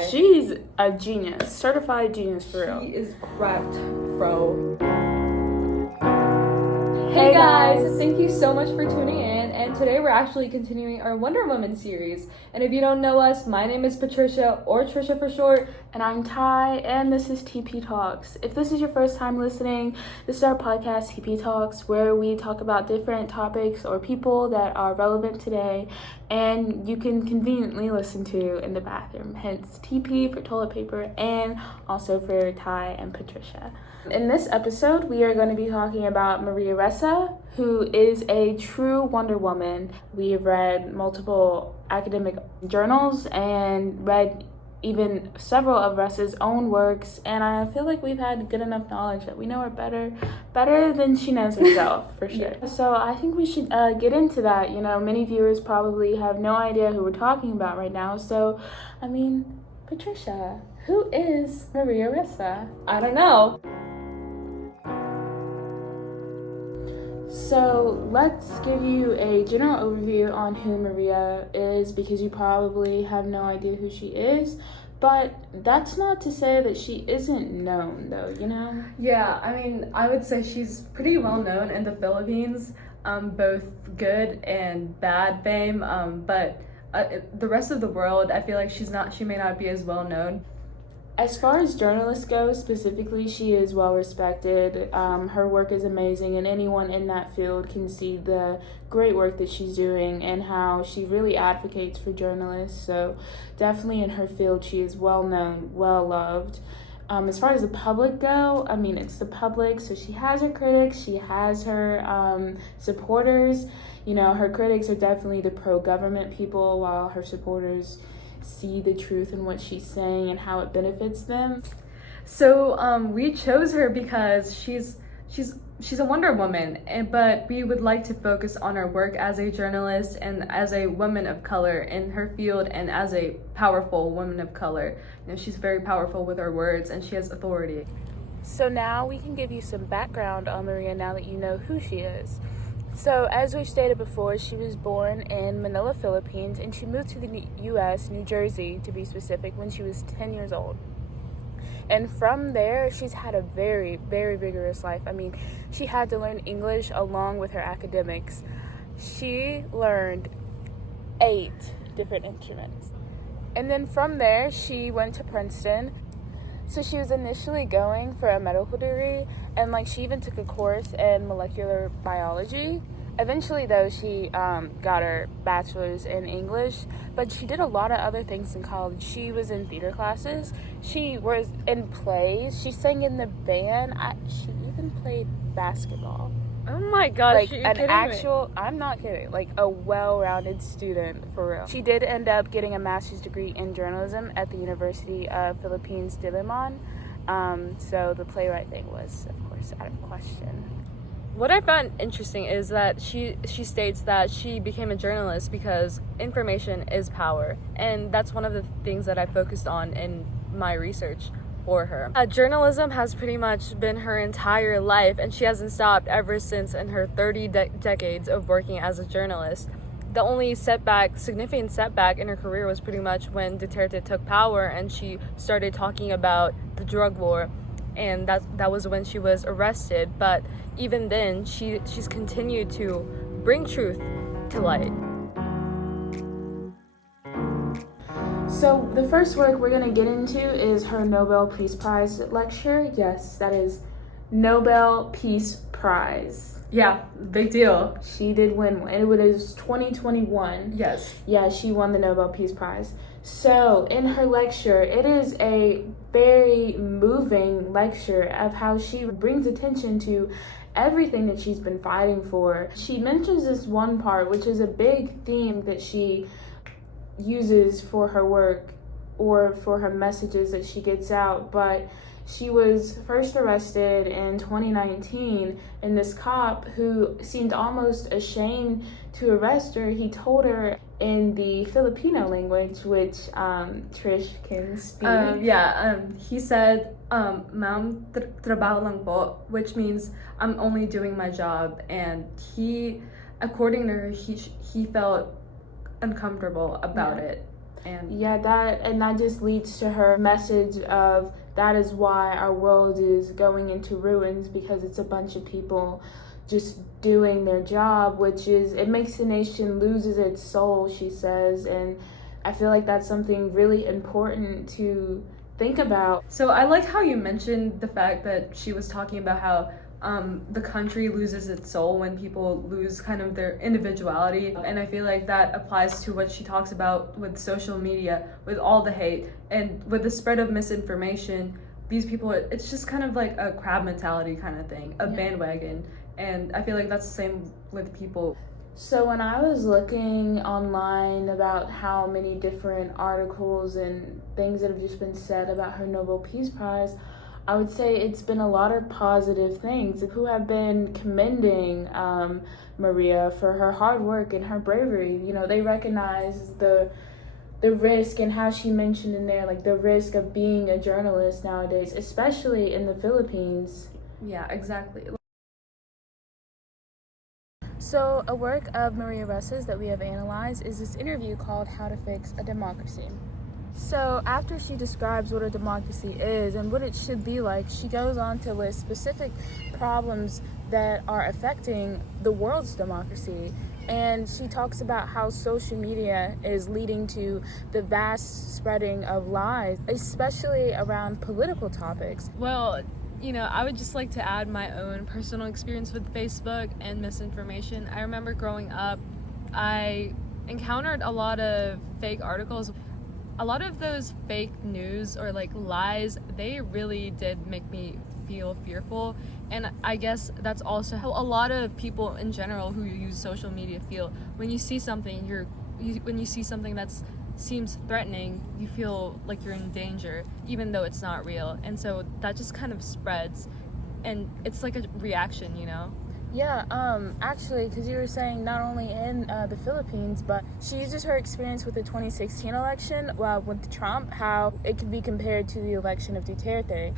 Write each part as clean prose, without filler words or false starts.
She's a genius, certified genius for real. She is cracked, bro. Hey guys, guys. thank you so much for tuning in, and today we're actually continuing our Wonder Woman series. And if you don't know us, my name is Patricia, or Trisha for short. And I'm Ty, and this is TP Talks. If this is your first time listening, this is our podcast, TP Talks, where we talk about different topics or people that are relevant today, and you can conveniently listen to in the bathroom, hence TP for toilet paper, and also for Ty and Patricia. In this episode, we are going to be talking about Maria Ressa, who is a true Wonder Woman. We have read multiple academic journals and read even several of Ressa's own works, and I feel like we've had good enough knowledge that we know her better than she knows herself, for sure. Yeah. So I think we should get into that. You know, many viewers probably have no idea who we're talking about right now, so, I mean, Patricia, who is Maria Ressa? I don't know. So let's give you a general overview on who Maria is, because you probably have no idea who she is. But that's not to say that she isn't known, though, you know? Yeah, I mean, I would say she's pretty well known in the Philippines, both good and bad fame, but the rest of the world, I feel like she may not be as well known. As far as journalists go, specifically, she is well respected. Her work is amazing, and anyone in that field can see the great work that she's doing and how she really advocates for journalists. So definitely in her field, she is well known, well loved. As far as the public go, I mean, it's the public, so she has her critics, she has her supporters. You know, her critics are definitely the pro-government people, while her supporters see the truth in what she's saying and how it benefits them. So we chose her because she's a Wonder Woman, but we would like to focus on her work as a journalist and as a woman of color in her field, and as a powerful woman of color. You know, she's very powerful with her words, and she has authority. So now we can give you some background on Maria now that you know who she is. So, as we stated before, she was born in Manila, Philippines, and she moved to the U.S., New Jersey, to be specific, when she was 10 years old. And from there, she's had a very, very vigorous life. I mean, she had to learn English along with her academics. She learned 8 different instruments. And then from there, she went to Princeton. So she was initially going for a medical degree, and she even took a course in molecular biology. Eventually, though, she got her bachelor's in English, but she did a lot of other things in college. She was in theater classes, she was in plays, she sang in the band, she even played basketball. Oh my gosh, you're an kidding actual, me. I'm not kidding, a well-rounded student, for real. She did end up getting a master's degree in journalism at the University of Philippines, Diliman. So the playwright thing was, of course, out of question. What I found interesting is that she states that she became a journalist because information is power, and that's one of the things that I focused on in my research for her. Journalism has pretty much been her entire life, and she hasn't stopped ever since in her 30 decades of working as a journalist. The only significant setback in her career was pretty much when Duterte took power and she started talking about the drug war, and that was when she was arrested. But even then, she's continued to bring truth to light. So the first work we're going to get into is her Nobel Peace Prize lecture. Yes, that is Nobel Peace Prize. Yeah, big deal. She did win one. It was 2021. Yes. Yeah, she won the Nobel Peace Prize. So in her lecture, it is a very moving lecture of how she brings attention to everything that she's been fighting for. She mentions this one part, which is a big theme that she uses for her work or for her messages that she gets out, but she was first arrested in 2019, and this cop, who seemed almost ashamed to arrest her, he told her in the Filipino language, which Trish can speak. He said, "Ma'am, trabaho lang po," which means I'm only doing my job, and according to her, he felt uncomfortable about it. And yeah, that just leads to her message of that is why our world is going into ruins, because it's a bunch of people just doing their job, which is, it makes the nation loses its soul, she says. And I feel like that's something really important to think about. so I like how you mentioned the fact that she was talking about how the country loses its soul when people lose kind of their individuality. And I feel like that applies to what she talks about with social media, with all the hate and with the spread of misinformation. These people, it's just kind of like a crab mentality kind of thing, a bandwagon. And I feel like that's the same with people. So when I was looking online about how many different articles and things that have just been said about her Nobel Peace Prize, I would say it's been a lot of positive things who have been commending Maria for her hard work and her bravery. You know, they recognize the risk, and how she mentioned in there, like the risk of being a journalist nowadays, especially in the Philippines. Yeah, exactly. So a work of Maria Ressa's that we have analyzed is this interview called How to Fix a Democracy. So after she describes what a democracy is and what it should be like, she goes on to list specific problems that are affecting the world's democracy. And she talks about how social media is leading to the vast spreading of lies, especially around political topics. Well, I would just like to add my own personal experience with Facebook and misinformation. I remember growing up, I encountered a lot of fake articles. A lot of those fake news or like lies, they really did make me feel fearful. And I guess that's also how a lot of people in general who use social media feel. When you see something, when you see something that seems threatening, you feel like you're in danger, even though it's not real. And so that just kind of spreads, and it's like a reaction, Yeah, actually, because you were saying not only in the Philippines, but she uses her experience with the 2016 election with Trump, how it could be compared to the election of Duterte.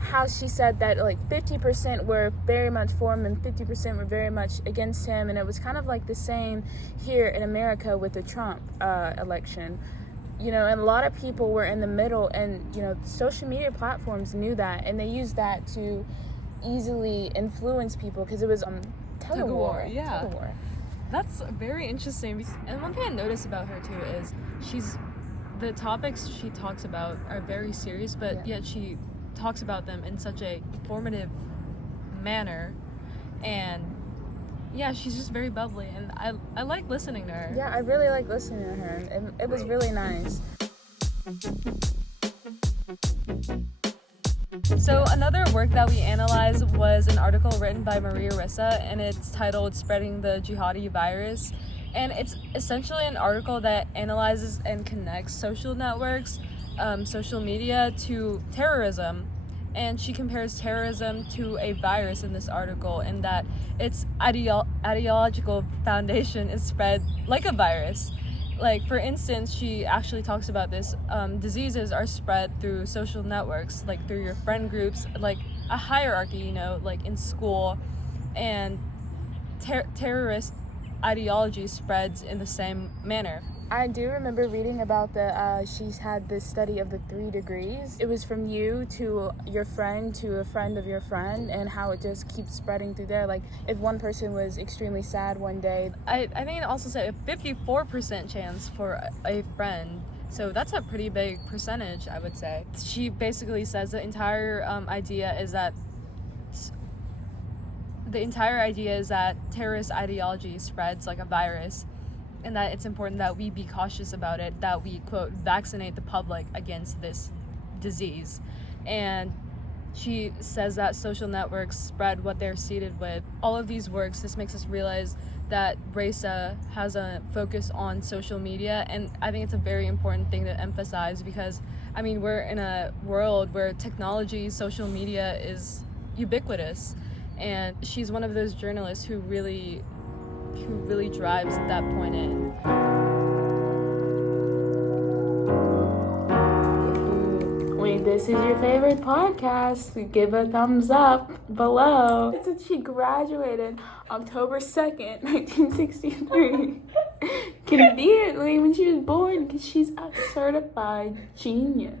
How she said that like 50% were very much for him and 50% were very much against him, and it was kind of like the same here in America with the Trump election. And a lot of people were in the middle, and social media platforms knew that, and they used that to easily influence people because it was tug of war. Yeah, tug of war. That's very interesting. And one thing I noticed about her too is the topics she talks about are very serious, but yet she talks about them in such a informative manner. And yeah, she's just very bubbly, and I like listening to her. Yeah, I really like listening to her. It was really nice. So another work that we analyzed was an article written by Maria Ressa, and it's titled Spreading the Jihadi Virus. And it's essentially an article that analyzes and connects social networks, social media to terrorism. And she compares terrorism to a virus in this article, and that its ideological foundation is spread like a virus. Like, for instance, she actually talks about this. Diseases are spread through social networks, like through your friend groups, like a hierarchy, like in school. And terrorist ideology spreads in the same manner. I do remember reading about she's had this study of the 3 degrees. It was from you to your friend to a friend of your friend, and how it just keeps spreading through there. Like, if one person was extremely sad one day. I think it also said a 54% chance for a friend. So that's a pretty big percentage, I would say. She basically says the entire idea is that terrorist ideology spreads like a virus, and that it's important that we be cautious about it, that we, quote, vaccinate the public against this disease. And she says that social networks spread what they're seeded with. All of these works, this makes us realize that Ressa has a focus on social media, and I think it's a very important thing to emphasize because, we're in a world where technology, social media is ubiquitous, and she's one of those journalists who really drives that point in. Wink. this is your favorite podcast, give a thumbs up below. It said she graduated October 2nd, 1963. Conveniently when she was born, because she's a certified genius.